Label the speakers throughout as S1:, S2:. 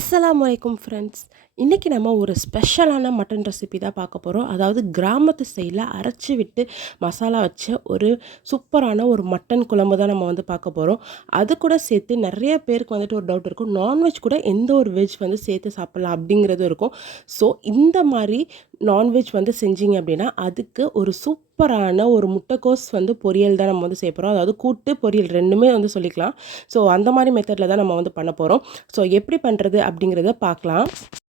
S1: அஸ்லாம் வலைக்கும் ஃப்ரெண்ட்ஸ் இன்றைக்கி நம்ம ஒரு ஸ்பெஷலான மட்டன் ரெசிபி தான் பார்க்க போகிறோம் அதாவது கிராமத்து சைடில் அரைச்சி விட்டு மசாலா வச்ச ஒரு சூப்பரான ஒரு மட்டன் குழம்பு தான் நம்ம வந்து பார்க்க போகிறோம் அது கூட சேர்த்து நிறைய பேருக்கு வந்துட்டு ஒரு டவுட் இருக்கும். நான்வெஜ் கூட எந்த ஒரு வெஜ் வந்து சேர்த்து சாப்பிட்லாம் அப்படிங்கிறது இருக்கும். ஸோ இந்த மாதிரி நான்வெஜ் வந்து செஞ்சீங்க அப்படின்னா அதுக்கு ஒரு சூப் சூப்பரான ஒரு முட்டைக்கோஸ் வந்து பொரியல் தான் நம்ம வந்து செய்ய போகிறோம் அதாவது கூட்டு பொரியல் ரெண்டுமே வந்து சொல்லிக்கலாம். ஸோ அந்த மாதிரி மெத்தடில் தான் நம்ம வந்து பண்ண போகிறோம் ஸோ எப்படி பண்ணுறது அப்படிங்கிறத பார்க்கலாம்.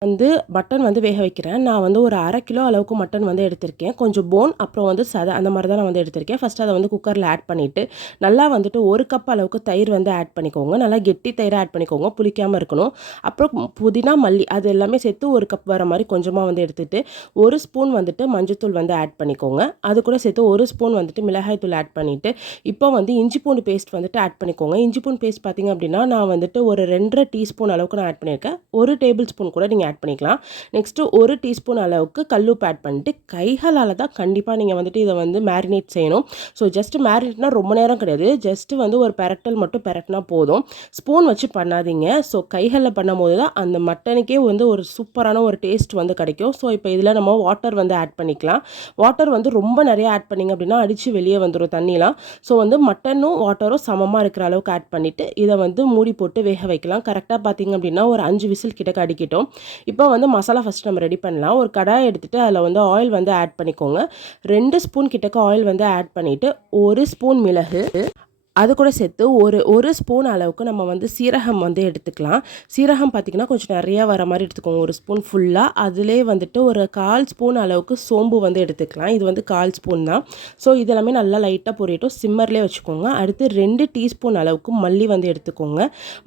S1: வந்து மட்டன் வந்து வேக வைக்கிறேன். நான் வந்து ஒரு அரை கிலோ அளவுக்கு மட்டன் வந்து எடுத்திருக்கேன். கொஞ்சம் போன் அப்புறம் வந்து சதை அந்த மாதிரி தான் நான் வந்து எடுத்திருக்கேன். ஃபஸ்ட்டு அதை வந்து குக்கரில் ஆட் பண்ணிவிட்டு நல்லா வந்துட்டு ஒரு கப் அளவுக்கு தயிர் வந்து ஆட் பண்ணிக்கோங்க. நல்லா கெட்டி தயிரை ஆட் பண்ணிக்கோங்க. புளிக்காமல் இருக்கணும். அப்புறம் புதினா மல்லி அது எல்லாமே சேர்த்து ஒரு கப் வர மாதிரி கொஞ்சமாக வந்து எடுத்துகிட்டு ஒரு ஸ்பூன் வந்துட்டு மஞ்சத்தூள் வந்து ஆட் பண்ணிக்கோங்க. அது கூட சேர்த்து ஒரு ஸ்பூன் வந்துட்டு மிளகாய் தூள் ஆட் பண்ணிவிட்டு இப்போ வந்து இஞ்சி பூண்டு பேஸ்ட் வந்துட்டு ஆட் பண்ணிக்கோங்க. இஞ்சி பூண்டு பேஸ்ட் பார்த்திங்க அப்படின்னா நான் வந்துட்டு ஒரு ரெண்டரை டீஸ்பூன் அளவுக்கு நான் ஆட் பண்ணியிருக்கேன். ஒரு டேபிள் ஸ்பூன் கூட நீங்கள் ஆட் பண்ணிக்கலாம். நெக்ஸ்ட்டு ஒரு டீஸ்பூன் அளவுக்கு கல்லுப்பு ஆட் பண்ணிட்டு கைகளால் தான் கண்டிப்பாக நீங்கள் வந்துட்டு இதை வந்து மேரினேட் செய்யணும். ஸோ ஜஸ்ட் மேரினேட்னால் ரொம்ப நேரம் கிடையாது. ஜஸ்ட்டு வந்து ஒரு பெரட்டல் மட்டும் பெரட்டினா போதும். ஸ்பூன் வச்சு பண்ணாதீங்க. ஸோ கைகளில் பண்ணும்போது தான் அந்த மட்டனுக்கே வந்து ஒரு சூப்பரான ஒரு டேஸ்ட் வந்து கிடைக்கும். ஸோ இப்போ இதில் நம்ம வாட்டர் வந்து ஆட் பண்ணிக்கலாம். வாட்டர் வந்து ரொம்ப நிறைய ஆட் பண்ணிங்க அப்படின்னா அடித்து வெளியே வந்துடும் தண்ணிலாம். ஸோ வந்து மட்டனும் வாட்டரும் சமமாக இருக்கிற அளவுக்கு ஆட் பண்ணிவிட்டு இதை வந்து மூடி போட்டு வேக வைக்கலாம். கரெக்டாக பார்த்தீங்க அப்படின்னா ஒரு அஞ்சு விசில் கிட்ட அடிக்கட்டும் இப்போ வந்து மசாலா ஃபஸ்ட் நம்ம ரெடி பண்ணலாம். ஒரு கடாய் எடுத்துகிட்டு அதில் வந்து ஆயில் வந்து ஆட் பண்ணிக்கோங்க. ரெண்டு ஸ்பூன் கிட்டக்க ஆயில் வந்து ஆட் பண்ணிவிட்டு ஒரு ஸ்பூன் மிளகு அது கூட சேர்த்து ஒரு ஒரு ஸ்பூன் அளவுக்கு நம்ம வந்து சீரகம் வந்து எடுத்துக்கலாம். சீரகம் பார்த்திங்கன்னா கொஞ்சம் நிறையா வர மாதிரி எடுத்துக்கோங்க. ஒரு ஸ்பூன் ஃபுல்லாக அதிலே வந்துட்டு ஒரு கால் ஸ்பூன் அளவுக்கு சோம்பு வந்து எடுத்துக்கலாம். இது வந்து கால் ஸ்பூன் தான். ஸோ இதெல்லாமே நல்லா லைட்டாக பொரியட்டும். சிம்மர்லேயே வச்சுக்கோங்க. அடுத்து ரெண்டு டீஸ்பூன் அளவுக்கு மல்லி வந்து எடுத்துக்கோங்க.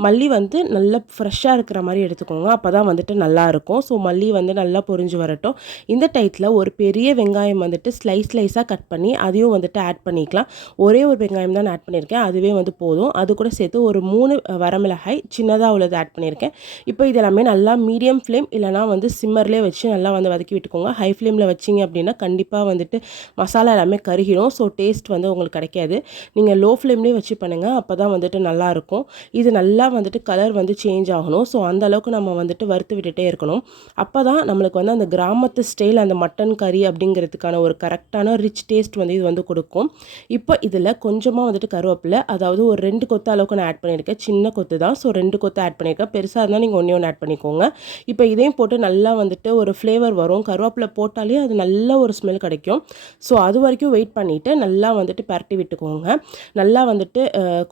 S1: மல்லி வந்து நல்லா ஃப்ரெஷ்ஷாக இருக்கிற மாதிரி எடுத்துக்கோங்க. அப்போ தான் வந்துட்டு நல்லாயிருக்கும் ஸோ மல்லி வந்து நல்லா பொரிஞ்சு வரட்டும். இந்த டைத்தில் ஒரு பெரிய வெங்காயம் வந்துட்டு ஸ்லைஸ் ஸ்லைஸாக கட் பண்ணி அதையும் வந்துட்டு ஆட் பண்ணிக்கலாம். ஒரே ஒரு வெங்காயம் தான் ஆட் பண்ணியிருக்கேன். அதுவே வந்து போதும். அது கூட சேர்த்து ஒரு மூணு வரமிளகாய் சின்னதாக உள்ளது ஆட் பண்ணியிருக்கேன். இப்போ இதெல்லாமே நல்லா மீடியம் ஃப்ளேம் இல்லைனா வந்து சிம்மர்லேயே வச்சு நல்லா வந்து வதக்கி விட்டுக்கோங்க. ஹை ஃப்ளேமில் வச்சிங்க அப்படின்னா கண்டிப்பாக வந்துட்டு மசாலா எல்லாமே கருகிடும். ஸோ டேஸ்ட் வந்து உங்களுக்கு கிடைக்காது. நீங்கள் லோ ஃப்ளேம்லேயே வச்சு பண்ணுங்கள் அப்போ தான் வந்துட்டு நல்லாயிருக்கும் இது நல்லா வந்துட்டு கலர் வந்து சேஞ்ச் ஆகணும். ஸோ அந்த அளவுக்கு நம்ம வந்துட்டு வறுத்து விட்டுட்டே இருக்கணும். அப்போ தான் நம்மளுக்கு வந்து அந்த கிராமத்து ஸ்டைல் அந்த மட்டன் கறி அப்படிங்கிறதுக்கான ஒரு கரெக்டான ரிச் டேஸ்ட் வந்து இது வந்து கொடுக்கும். இப்போ இதில் கொஞ்சமாக வந்துட்டு கருவேப்பிலை அதாவது ஒரு ரெண்டு கொத்து அளவுக்கு நான் ஆட் பண்ணியிருக்கேன். சின்ன கொத்து தான். ஸோ ரெண்டு கொத்து ஆட் பண்ணியிருக்கேன். பெருசாக இருந்தால் நீங்கள் ஒன்றே ஒன்று ஆட் பண்ணிக்கோங்க. இப்போ இதையும் போட்டு நல்லா வந்துட்டு ஒரு ஃப்ளேவர் வரும். கருவேப்பிலை போட்டாலே அது நல்ல ஒரு ஸ்மெல் கிடைக்கும். ஸோ அது வரைக்கும் வெயிட் பண்ணிவிட்டு நல்லா வந்துட்டு பரட்டி விட்டுக்கோங்க. நல்லா வந்துட்டு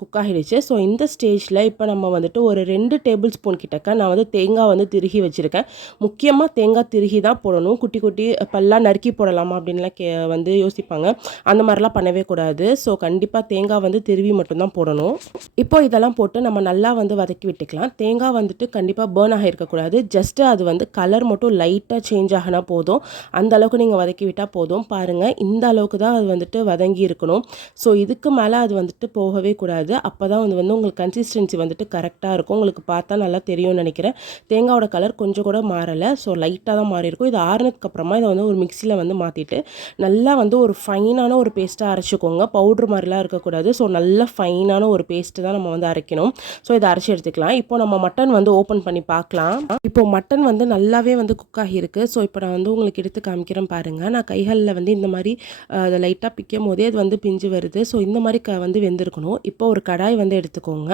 S1: குக் ஆகிடுச்சு. ஸோ இந்த ஸ்டேஜில் இப்போ நம்ம வந்துட்டு ஒரு ரெண்டு டேபிள் ஸ்பூன் கிட்டக்க நான் வந்து தேங்காய் வந்து திருகி வச்சுருக்கேன். முக்கியமாக தேங்காய் திருகி தான் போடணும். குட்டி குட்டி பல்லாம் நறுக்கி போடலாமா அப்படின்லாம் கே வந்து யோசிப்பாங்க. அந்த மாதிரிலாம் பண்ணவே கூடாது. ஸோ கண்டிப்பாக தேங்காய் வந்து திருவி மட்டும்தான் போடணும். இப்போ இதெல்லாம் போட்டு நம்ம நல்லா வந்து வதக்கி விட்டுக்கலாம். தேங்காய் வந்துட்டு கண்டிப்பாக பேர்ன் ஆகிருக்கக்கூடாது ஜஸ்ட்டு அது வந்து கலர் மட்டும் லைட்டாக சேஞ்ச் ஆகினா போதும். அந்த அளவுக்கு நீங்கள் வதக்கி விட்டால் போதும். பாருங்கள் இந்த அளவுக்கு தான் அது வந்துட்டு வதங்கி இருக்கணும். ஸோ இதுக்கு மேலே அது வந்துட்டு போகவே கூடாது. அப்போ தான் வந்து வந்து உங்களுக்கு கன்சிஸ்டன்சி வந்துட்டு கரெக்டாக இருக்கும். உங்களுக்கு பார்த்தா நல்லா தெரியும்னு நினைக்கிறேன். தேங்காயோட கலர் கொஞ்சம் கூட மாறலை. ஸோ லைட்டாக தான் மாறி இருக்கும் இது ஆறுனதுக்கு அப்புறமா இதை வந்து ஒரு மிக்சியில் வந்து மாற்றிட்டு நல்லா வந்து ஒரு ஃபைனான ஒரு பேஸ்ட்டாக அரைச்சிக்கோங்க. பவுட்ரு மாதிரிலாம் இருக்கக்கூடாது. ஸோ நல்லா நல்ல ஃபைனான ஒரு பேஸ்ட்டு தான் நம்ம வந்து அரைக்கணும். ஸோ இதை அரைச்சி எடுத்துக்கலாம். இப்போ நம்ம மட்டன் வந்து ஓப்பன் பண்ணி பார்க்கலாம். இப்போ மட்டன் வந்து நல்லாவே வந்து குக் ஆகியிருக்கு. ஸோ இப்போ நான் வந்து உங்களுக்கு எடுத்து காமிக்கிறேன் பாருங்கள் நான் கைகளில் வந்து இந்த மாதிரி அதை லைட்டாக பிக்கும் போதே அது வந்து பிஞ்சு வருது. ஸோ இந்த மாதிரி க வந்து வெந்திருக்கணும். இப்போ ஒரு கடாய் வந்து எடுத்துக்கோங்க.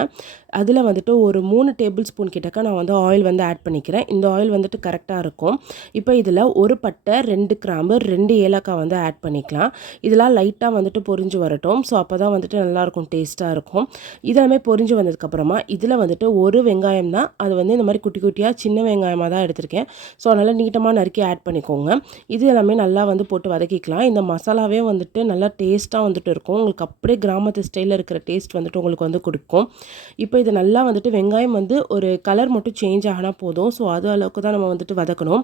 S1: அதில் வந்துட்டு ஒரு மூணு டேபிள் ஸ்பூன் கிட்டக்க நான் வந்து ஆயில் வந்து ஆட் பண்ணிக்கிறேன். இந்த ஆயில் வந்துட்டு கரெக்டாக இருக்கும். இப்போ இதில் ஒரு பட்டை ரெண்டு கிராம்பு ரெண்டு ஏலக்காய் வந்து ஆட் பண்ணிக்கலாம். இதெல்லாம் லைட்டாக வந்துட்டு பொரிஞ்சு வரட்டும். ஸோ அப்போ தான் வந்துட்டு நல்லாயிருக்கும் டேஸ்ட்டாக இருக்கும். இதெல்லாமே பொரிஞ்சு வந்ததுக்கப்புறமா இதில் வந்துட்டு ஒரு வெங்காயம் தான் அது வந்து இந்த மாதிரி குட்டி குட்டியாக சின்ன வெங்காயமாக தான் எடுத்திருக்கேன். ஸோ அதனால் நீட்டமாக நறுக்கி ஆட் பண்ணிக்கோங்க. இது எல்லாமே நல்லா வந்து போட்டு வதக்கிக்கலாம். இந்த மசாலாவே வந்துட்டு நல்லா டேஸ்ட்டாக வந்துட்டு இருக்கும். உங்களுக்கு அப்படியே கிராமத்து ஸ்டைலில் இருக்கிற டேஸ்ட் வந்துட்டு உங்களுக்கு வந்து கொடுக்கும். இப்போ இது நல்லா வந்துட்டு வெங்காயம் வந்து ஒரு கலர் மட்டும் சேஞ்ச் ஆகினா போதும். ஸோ அது அளவுக்கு தான் நம்ம வந்துட்டு வதக்கணும்.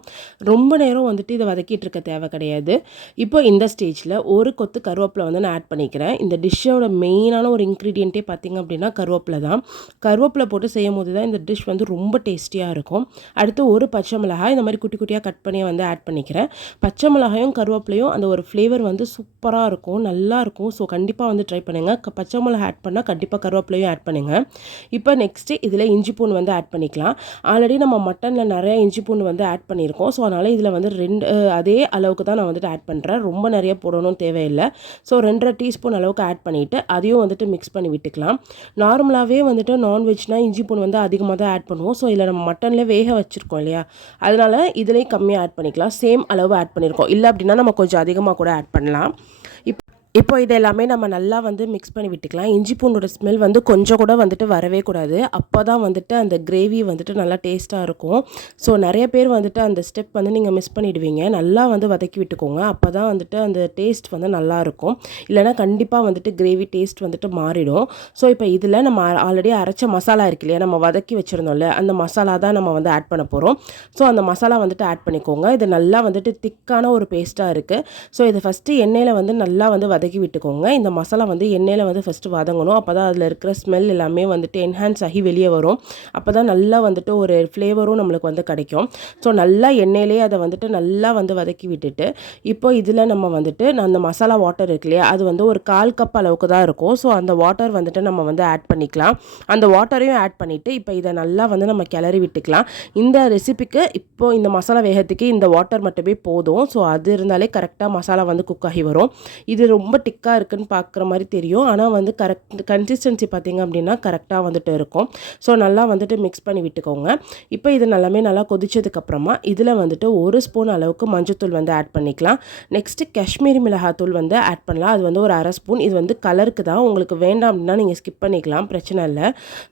S1: ரொம்ப நேரம் வந்துட்டு இதை வதக்கிட்டு இருக்க தேவை கிடையாது. இப்போ இந்த ஸ்டேஜில் ஒரு கொத்து கருவேப்பிலை வந்து நான் ஆட் பண்ணிக்கிறேன். இந்த டிஷ்ஷோட மெயினான ஒரு இன்க்ரீடியண்ட்டே பார்த்திங்க அப்படின்னா கருவேப்பிலை தான். கருவேப்பிலை போட்டு செய்யும் போது தான் இந்த டிஷ் வந்து ரொம்ப டேஸ்டியாக இருக்கும். அடுத்து ஒரு பச்சை மிளகாய் இந்த மாதிரி குட்டி குட்டியாக கட் பண்ணி வந்து ஆட் பண்ணிக்கிறேன். பச்சை மிளகாயும் கருவேப்பிலையும் அந்த ஒரு ஃப்ளேவர் வந்து சூப்பராக இருக்கும் நல்லாயிருக்கும் ஸோ கண்டிப்பாக வந்து ட்ரை பண்ணுங்கள் பச்சை மிளகாய் ஆட் பண்ணால் கண்டிப்பாக கருவேப்பிலையும் ஆட் பண்ணுங்கள் இப்போ நெக்ஸ்ட்டு இதில் இஞ்சி பூண்டு வந்து ஆட் பண்ணிக்கலாம். ஆல்ரெடி நம்ம மட்டனில் நிறையா இஞ்சி பூண்டு வந்து ஆட் பண்ணியிருக்கோம். ஸோ அதனால் இதில் வந்து ரெண்டு அதே அளவுக்கு தான் நான் வந்துட்டு ஆட் பண்ணுறேன் ரொம்ப நிறைய போடணும் தேவையில்லை. ஸோ ரெண்டரை டீஸ்பூன் அளவுக்கு ஆட் பண்ணிவிட்டு அதையும் வந்துட்டு மிக்ஸ் பண்ணி விட்டுக்கலாம். நார்மலாகவே வந்துட்டு நான்வெஜ்னால் இஞ்சி பூண்டு வந்து அதிகமாக தான் ஆட் பண்ணுவோம். ஸோ இதில் நம்ம மட்டனில் வேக வச்சுருக்கோம் இல்லையா? அதனால் இதுலேயும் கம்மியாக ஆட் பண்ணிக்கலாம். சேம் அளவு ஆட் பண்ணியிருக்கோம் இல்லை அப்படின்னா நம்ம கொஞ்சம் அதிகமாக கூட ஆட் பண்ணலாம். இப்போ இப்போ இது எல்லாமே நம்ம நல்லா வந்து மிக்ஸ் பண்ணி விட்டுக்கலாம். இஞ்சி பூண்டோட ஸ்மெல் வந்து கொஞ்சம் கூட வந்துட்டு வரவே கூடாது. அப்போ தான் வந்துட்டு அந்த கிரேவி வந்துட்டு நல்லா டேஸ்ட்டாக இருக்கும். ஸோ நிறைய பேர் வந்துட்டு அந்த ஸ்டெப் வந்து நீங்கள் மிஸ் பண்ணிவிடுவீங்க நல்லா வந்து வதக்கி விட்டுக்கோங்க. அப்போ தான் வந்துட்டு அந்த டேஸ்ட் வந்து நல்லாயிருக்கும் இல்லைனா கண்டிப்பாக வந்துட்டு கிரேவி டேஸ்ட் வந்துட்டு மாறிடும். ஸோ இப்போ இதில் நம்ம ஆல்ரெடி அரைச்ச மசாலா இருக்கு இல்லையா? நம்ம வதக்கி வச்சுருந்தோம்ல அந்த மசாலா தான் நம்ம வந்து ஆட் பண்ண போகிறோம் ஸோ அந்த மசாலா வந்துட்டு ஆட் பண்ணிக்கோங்க. இது நல்லா வந்துட்டு திக்கான ஒரு பேஸ்ட்டாக இருக்குது ஸோ இதை ஃபஸ்ட்டு எண்ணெயில் வந்து நல்லா வந்து வதக்கி வதக்கி விட்டுக்கோங்க. இந்த மசாலா வந்து எண்ணெயில் வந்து ஃபஸ்ட்டு வதங்கணும். அப்போ தான் அதில் இருக்கிற ஸ்மெல் எல்லாமே வந்துட்டு என்ஹான்ஸ் ஆகி வெளியே வரும். அப்போ தான் நல்லா வந்துட்டு ஒரு ஃப்ளேவரும் நம்மளுக்கு வந்து கிடைக்கும். ஸோ நல்லா எண்ணெயிலே அதை வந்துட்டு நல்லா வந்து வதக்கி விட்டுட்டு இப்போ இதில் நம்ம வந்துட்டு அந்த மசாலா வாட்டர் இருக்கு இல்லையா அது வந்து ஒரு கால் கப் அளவுக்கு தான் இருக்கும். ஸோ அந்த வாட்டர் வந்துட்டு நம்ம வந்து ஆட் பண்ணிக்கலாம். அந்த வாட்டரையும் ஆட் பண்ணிவிட்டு இப்போ இதை நல்லா வந்து நம்ம கிளறி விட்டுக்கலாம். இந்த ரெசிபிக்கு இப்போ இந்த மசாலா வேகத்துக்கு இந்த வாட்டர் மட்டுமே போதும். ஸோ அது இருந்தாலே கரெக்டாக மசாலா வந்து குக் ஆகி வரும். இது ரொம்ப ரொம்ப டிக்காக இருக்குதுன்னு பார்க்குற மாதிரி தெரியும். ஆனால் வந்து கரெக்ட் கன்சிஸ்டன்சி பார்த்திங்க அப்படின்னா கரெக்டாக வந்துட்டு இருக்கும். ஸோ நல்லா வந்துட்டு மிக்ஸ் பண்ணி விட்டுக்கோங்க. இப்போ இது நல்லாமே நல்லா கொதிச்சதுக்கப்புறமா இதில் வந்துட்டு ஒரு ஸ்பூன் அளவுக்கு மஞ்சத்தூள் வந்து ஆட் பண்ணிக்கலாம். நெக்ஸ்ட்டு காஷ்மீரி மிளகாத்தூள் வந்து ஆட் பண்ணலாம். அது வந்து ஒரு அரை ஸ்பூன் இது வந்து கலருக்கு தான். உங்களுக்கு வேண்டாம் அப்படின்னா நீங்கள் ஸ்கிப் பண்ணிக்கலாம். பிரச்சனை இல்லை.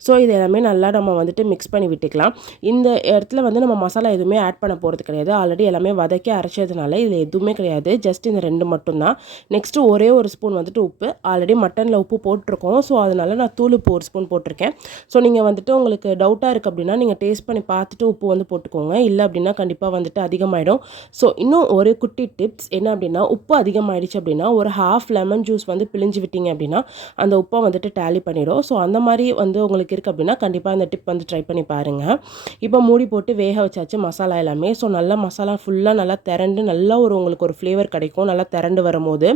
S1: ஸோ இது எல்லாமே நல்லா நம்ம வந்துட்டு மிக்ஸ் பண்ணி விட்டுக்கலாம். இந்த இடத்துல வந்து நம்ம மசாலா எதுவுமே ஆட் பண்ண போகிறது கிடையாது. ஆல்ரெடி எல்லாமே வதக்கி அரைச்சதுனால இதில் எதுவுமே கிடையாது. ஜஸ்ட் இந்த ரெண்டு மட்டும்தான். நெக்ஸ்ட்டு ஒரே ஒரு ஸ்பூன் வந்துட்டு உப்பு. ஆல்ரெடி மட்டனில் உப்பு போட்டிருக்கோம். ஸோ அதனால் நான் தூள் உப்பு ஒரு ஸ்பூன் போட்டிருக்கேன். ஸோ நீங்கள் வந்துட்டு உங்களுக்கு டவுட்டாக இருக்குது அப்படின்னா நீங்கள் டேஸ்ட் பண்ணி பார்த்துட்டு உப்பு வந்து போட்டுக்கோங்க. இல்லை அப்படின்னா கண்டிப்பாக வந்துட்டு அதிகமாகிடும் ஸோ இன்னும் ஒரு குட்டி டிப்ஸ் என்ன அப்படின்னா உப்பு அதிகமாகிடுச்சு அப்படின்னா ஒரு ஹாஃப் லெமன் ஜூஸ் வந்து பிழிஞ்சு விட்டீங்க அப்படின்னா அந்த உப்பை வந்துட்டு டேலி பண்ணிடும். ஸோ அந்த மாதிரி வந்து உங்களுக்கு இருக்குது அப்படின்னா கண்டிப்பாக அந்த டிப் வந்து ட்ரை பண்ணி பாருங்கள் இப்போ மூடி போட்டு வேக வச்சாச்சு மசாலா எல்லாமே. ஸோ நல்லா மசாலா ஃபுல்லாக நல்லா திரண்டு நல்லா ஒரு உங்களுக்கு ஒரு ஃப்ளேவர் கிடைக்கும். நல்லா திரண்டு வரும்போது.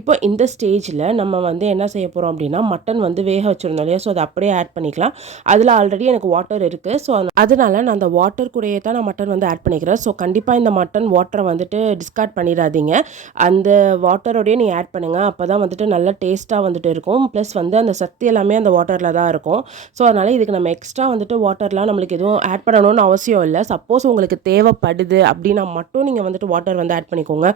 S1: இப்போ இந்த ஸ்டேஜில் நம்ம வந்து என்ன செய்ய போகிறோம் அப்படின்னா மட்டன் வந்து வேக வச்சுருந்தோம் இல்லையா? ஸோ அதை அப்படியே ஆட் பண்ணிக்கலாம். அதில் ஆல்ரெடி எனக்கு வாட்டர் இருக்குது ஸோ அதனால் நான் அந்த வாட்டர் கூடயே தான் நான் மட்டன் வந்து ஆட் பண்ணிக்கிறேன். ஸோ கண்டிப்பாக இந்த மட்டன் வாட்டரை வந்துட்டு டிஸ்கார்ட் பண்ணிடாதீங்க. அந்த வாட்டரோடய நீ ஆட் பண்ணுங்கள் அப்போ தான் வந்துட்டு நல்ல டேஸ்ட்டாக வந்துட்டு இருக்கும். ப்ளஸ் வந்து அந்த சக்தி எல்லாமே அந்த வாட்டரில் தான் இருக்கும். ஸோ அதனால் இதுக்கு நம்ம எக்ஸ்ட்ரா வந்துட்டு வாட்டர்லாம் நம்மளுக்கு எதுவும் ஆட் பண்ணணும்னு அவசியம் இல்லை. சப்போஸ் உங்களுக்கு தேவைப்படுது அப்படின்னா மட்டும் நீங்கள் வந்துட்டு வாட்டர் வந்து ஆட் பண்ணிக்கோங்க.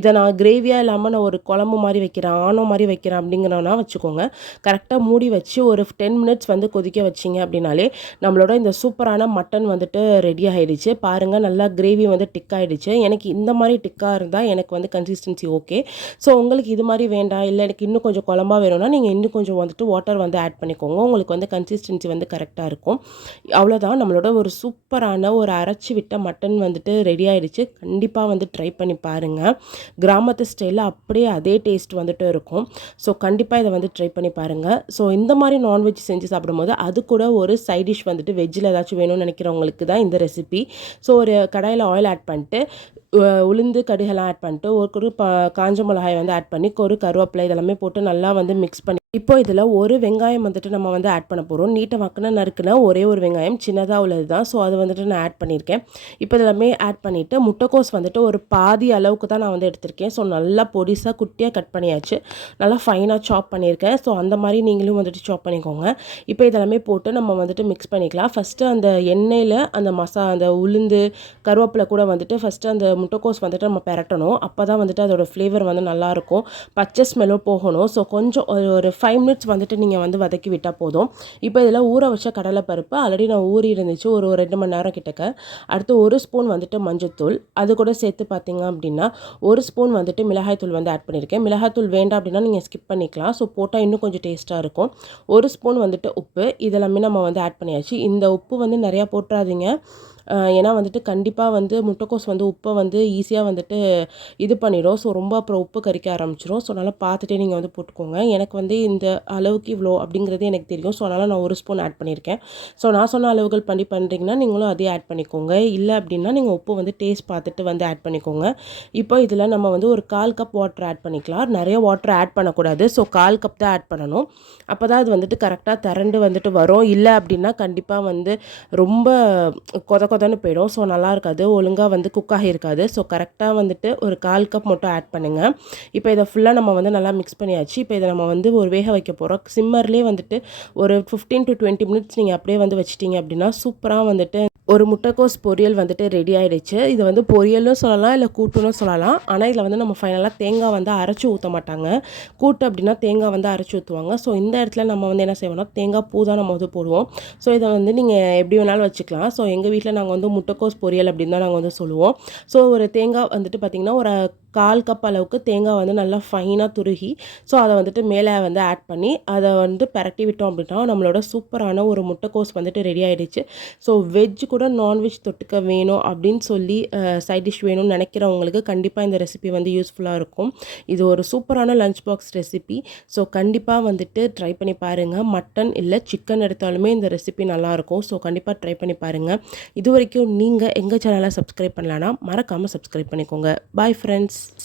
S1: இதை நான் கிரேவியாக இல்லாமல் நான் ஒரு குழம்பு மாதிரி மாதிரி வைக்கிறேன் ஆனோ மாதிரி வைக்கிறேன் அப்படிங்கிறனா வச்சுக்கோங்க. கரெக்டாக மூடி வச்சு ஒரு டென் மினிட்ஸ் வந்து கொதிக்க வச்சிங்க அப்படின்னாலே நம்மளோட இந்த சூப்பரான மட்டன் வந்துட்டு ரெடி ஆகிடுச்சு பாருங்கள் நல்லா கிரேவி வந்து டிக் ஆகிடுச்சு எனக்கு இந்த மாதிரி டிக்காக இருந்தால் எனக்கு வந்து கன்சிஸ்டன்சி ஓகே ஸோ உங்களுக்கு இது மாதிரி வேண்டாம். இல்லை எனக்கு இன்னும் கொஞ்சம் குழம்பா வேணும்னா நீங்கள் இன்னும் கொஞ்சம் வந்துட்டு வாட்டர் வந்து ஆட் பண்ணிக்கோங்க. உங்களுக்கு வந்து கன்சிஸ்டன்சி வந்து கரெக்டாக இருக்கும். அவ்வளோதான் நம்மளோட ஒரு சூப்பரான ஒரு அரைச்சி விட்ட மட்டன் வந்துட்டு ரெடி ஆகிடுச்சு கண்டிப்பாக வந்து ட்ரை பண்ணி பாருங்கள் கிராமத்து ஸ்டைலில் அப்படியே அதே டேஸ்ட் டேஸ்ட் வந்துட்டு இருக்கும். ஸோ கண்டிப்பாக இதை வந்து ட்ரை பண்ணி பாருங்கள் ஸோ இந்த மாதிரி நான்வெஜ் செஞ்சு சாப்பிடும்போது அது கூட ஒரு சைட் டிஷ் வந்துட்டு வெஜ்ஜில் ஏதாச்சும் வேணும்னு நினைக்கிறவங்களுக்கு தான் இந்த ரெசிபி ஸோ ஒரு கடாயில் ஆயில் ஆட் பண்ணிட்டு உளுந்து கடுகெல்லாம் ஆட் பண்ணிட்டு ஒரு காஞ்ச மிளகாய் வந்து ஆட் பண்ணி ஒரு கருவேப்பிலை இதெல்லாமே போட்டு நல்லா வந்து மிக்ஸ் பண்ணி இப்போ இதில் ஒரு வெங்காயம் வந்துட்டு நம்ம வந்து ஆட் பண்ண போகிறோம் நீட்டை வக்கின நறுக்குனா ஒரே ஒரு வெங்காயம் சின்னதாக உள்ளது தான். ஸோ அது வந்துட்டு நான் ஆட் பண்ணியிருக்கேன். இப்போ இதெல்லாமே ஆட் பண்ணிவிட்டு முட்டைக்கோஸ் வந்துட்டு ஒரு பாதி அளவுக்கு தான் நான் வந்து எடுத்திருக்கேன். ஸோ நல்லா பொடிசாக குட்டியாக கட் பண்ணியாச்சு. நல்லா ஃபைனாக சாப் பண்ணியிருக்கேன். ஸோ அந்த மாதிரி நீங்களும் வந்துட்டு சாப் பண்ணிக்கோங்க. இப்போ இதெல்லாமே போட்டு நம்ம வந்துட்டு மிக்ஸ் பண்ணிக்கலாம். ஃபஸ்ட்டு அந்த எண்ணெயில் அந்த மசா அந்த உளுந்து கருவேப்பிலை கூட வந்துட்டு ஃபஸ்ட்டு அந்த முட்டைக்கோஸ் வந்துட்டு நம்ம பெரட்டணும். அப்போ தான் வந்துட்டு அதோடய ஃப்ளேவர் வந்து நல்லாயிருக்கும் பச்சை ஸ்மெல்லும் போகணும். ஸோ கொஞ்சம் ஒரு ஃபைவ் மினிட்ஸ் வந்துட்டு நீங்கள் வந்து வதக்கி விட்டால் போதும். இப்போ இதில் ஊற வச்ச கடலைப்பருப்பு ஆல்ரெடி நான் ஊறி இருந்துச்சு. ஒரு ரெண்டு மணி நேரம் கிட்டக்க. அடுத்து ஒரு ஸ்பூன் வந்துட்டு மஞ்சத்தூள். அது கூட சேர்த்து பார்த்தீங்க அப்படின்னா ஒரு ஸ்பூன் வந்துட்டு மிளகாய்த்தூள் வந்து ஆட் பண்ணியிருக்கேன் மிளகாய்த்தூள் வேண்டாம் அப்படின்னா நீங்கள் ஸ்கிப் பண்ணிக்கலாம். ஸோ போட்டால் இன்னும் கொஞ்சம் டேஸ்ட்டாக இருக்கும். ஒரு ஸ்பூன் வந்துட்டு உப்பு. இதெல்லாமே நம்ம வந்து ஆட் பண்ணியாச்சு. இந்த உப்பு வந்து நிறையா போட்டுறாதீங்க. ஏன்னா வந்துட்டு கண்டிப்பாக வந்து முட்டைக்கோஸ் வந்து உப்பை வந்து ஈஸியாக வந்துட்டு இது பண்ணிடும். ஸோ ரொம்ப அப்புறம் உப்பு கறிக்க ஆரம்பிச்சிடும் ஸோ அதனால் பார்த்துட்டே நீங்கள் வந்து போட்டுக்கோங்க. எனக்கு வந்து இந்த அளவுக்கு இவ்வளோ அப்படிங்கிறது எனக்கு தெரியும். ஸோ அதனால் நான் ஒரு ஸ்பூன் ஆட் பண்ணியிருக்கேன். ஸோ நான் சொன்ன அளவுகள் பண்ணி பண்ணுறீங்கன்னா நீங்களும் அதே ஆட் பண்ணிக்கோங்க. இல்லை அப்படின்னா நீங்கள் உப்பு வந்து டேஸ்ட் பார்த்துட்டு வந்து ஆட் பண்ணிக்கோங்க. இப்போ இதில் நம்ம வந்து ஒரு கால் கப் வாட்டர் ஆட் பண்ணிக்கலாம். நிறைய வாட்டர் ஆட் பண்ணக்கூடாது. ஸோ கால் கப் தான் ஆட் பண்ணணும். அப்போ தான் அது வந்துட்டு கரெக்டாக திரண்டு வந்துட்டு வரும். இல்லை அப்படின்னா கண்டிப்பாக வந்து ரொம்ப கொத கொதன்னு போயிடும். ஸோ நல்லா இருக்காது ஒழுங்காக வந்து குக் ஆகியிருக்காது. ஸோ கரெக்டாக வந்துட்டு ஒரு கால் கப் மட்டும் ஆட் பண்ணுங்கள் இப்போ இதை ஃபுல்லாக நம்ம வந்து நல்லா மிக்ஸ் பண்ணியாச்சு. இப்போ இதை நம்ம வந்து ஒரு வேக வைக்க போகிறோம் சிம்மர்லேயே வந்துட்டு ஒரு ஃபிஃப்டீன் டு டுவெண்ட்டி மினிட்ஸ் நீங்கள் அப்படியே வந்து வச்சிட்டிங்க அப்படின்னா சூப்பராக வந்துட்டு ஒரு முட்டைக்கோஸ் பொரியல் வந்துட்டு ரெடி ஆகிடுச்சு இது வந்து பொரியலும் சொல்லலாம் இல்லை கூட்டுன்னு சொல்லலாம். ஆனால் இதில் வந்து நம்ம ஃபைனலாக தேங்காய் வந்து அரைச்சி ஊற்ற மாட்டாங்க. கூட்டு அப்படின்னா தேங்காய் வந்து அரைச்சி ஊற்றுவாங்க ஸோ இந்த இடத்துல நம்ம வந்து என்ன செய்வோம்னா தேங்காய் பூ தான் நம்ம வந்து போடுவோம். ஸோ இதை வந்து நீங்கள் எப்படி வேணாலும் வச்சுக்கலாம். ஸோ எங்கள் வீட்டில் நாங்கள் வந்து முட்டைக்கோஸ் பொரியல் அப்படின்னு தான் நாங்கள் வந்து சொல்லுவோம். ஸோ ஒரு தேங்காய் வந்துட்டு பார்த்திங்கன்னா ஒரு கால் கப் அளவுக்கு தேங்காய் வந்து நல்லா ஃபைனாக துருகி. ஸோ அதை வந்துட்டு மேலே வந்து ஆட் பண்ணி அதை வந்து பரட்டி விட்டோம் அப்படின்னா நம்மளோட சூப்பரான ஒரு முட்டைக்கோஸ் வந்துட்டு ரெடி ஆகிடுச்சு ஸோ வெஜ் கூட நான்வெஜ் தொட்டுக்க வேணும் அப்படின்னு சொல்லி சைட் டிஷ் வேணும்னு நினைக்கிறவங்களுக்கு கண்டிப்பாக இந்த ரெசிபி வந்து யூஸ்ஃபுல்லாக இருக்கும். இது ஒரு சூப்பரான லஞ்ச் பாக்ஸ் ரெசிபி ஸோ கண்டிப்பாக வந்துட்டு ட்ரை பண்ணி பாருங்கள் மட்டன் இல்லை சிக்கன் எடுத்தாலுமே இந்த ரெசிபி நல்லாயிருக்கும் ஸோ கண்டிப்பாக ட்ரை பண்ணி பாருங்கள் இது வரைக்கும் நீங்கள் எங்கள் சேனலை சப்ஸ்கிரைப் பண்ணலான்னா மறக்காமல் சப்ஸ்கிரைப் பண்ணிக்கோங்க. Bye friends あ。